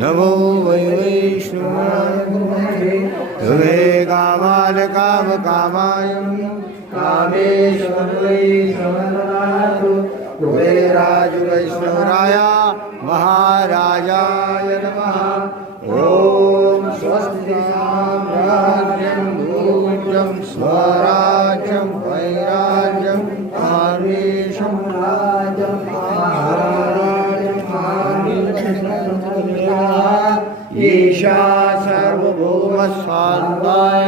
नमो वै वैष्णवाय तुमे कामाल काम कामाय कामेश्वर वैष्णवनाथ कुबेराज वैष्णवराया महाराजाय नमः। ओम स्वस्ति साम्राज्यं भूज्यं स्वराज्यं वैराज्यं आवेशं राज्यं ईशा सर्वभौमस्वान्ताय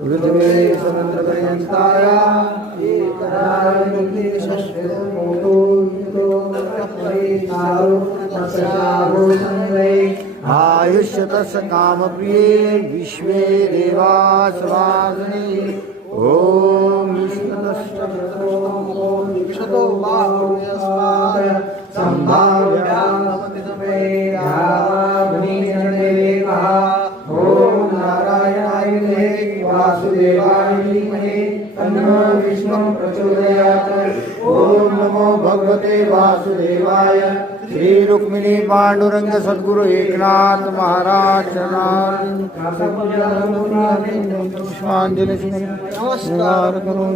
पृथ्वी समुद्रपर्यन्ताय आयुष्य तस्य कामप्रिये विश्वे देवा स्वाग्नि ओम विष्णुतो बाहुर्यस्मात् संभाव्यामतितमेयाग्निजनदेवः ओम नारायणाय वासुदेवाय धीमहि तन्नो विष्णुः प्रचोदयात्। ओम नमो भगवते वासुदेवाय। श्री रुक्मिणी पांडुरंग सद्गुरु एकनाथ महाराज पुष्पांजलि नमस्कार करो।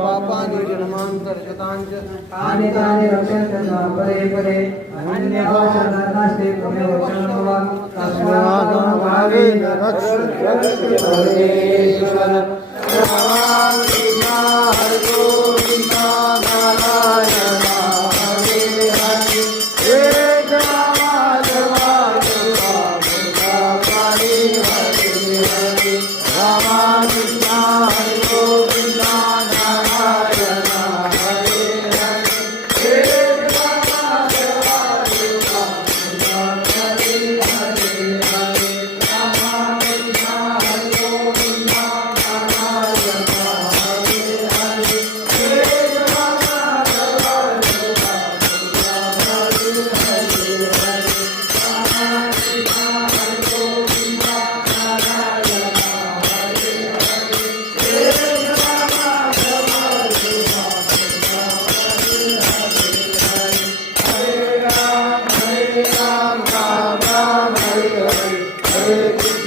पापानि जन्मांतर्गतांच तानि तानि रक्षन्ते परे परे अन्यथा शरणास्ते त्वमेव शरणं तस्मात् भावेन रक्षतु परमेश्वर। हरि गोविंद नारायण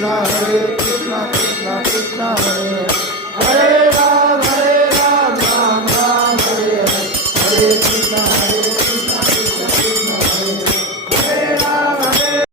Hare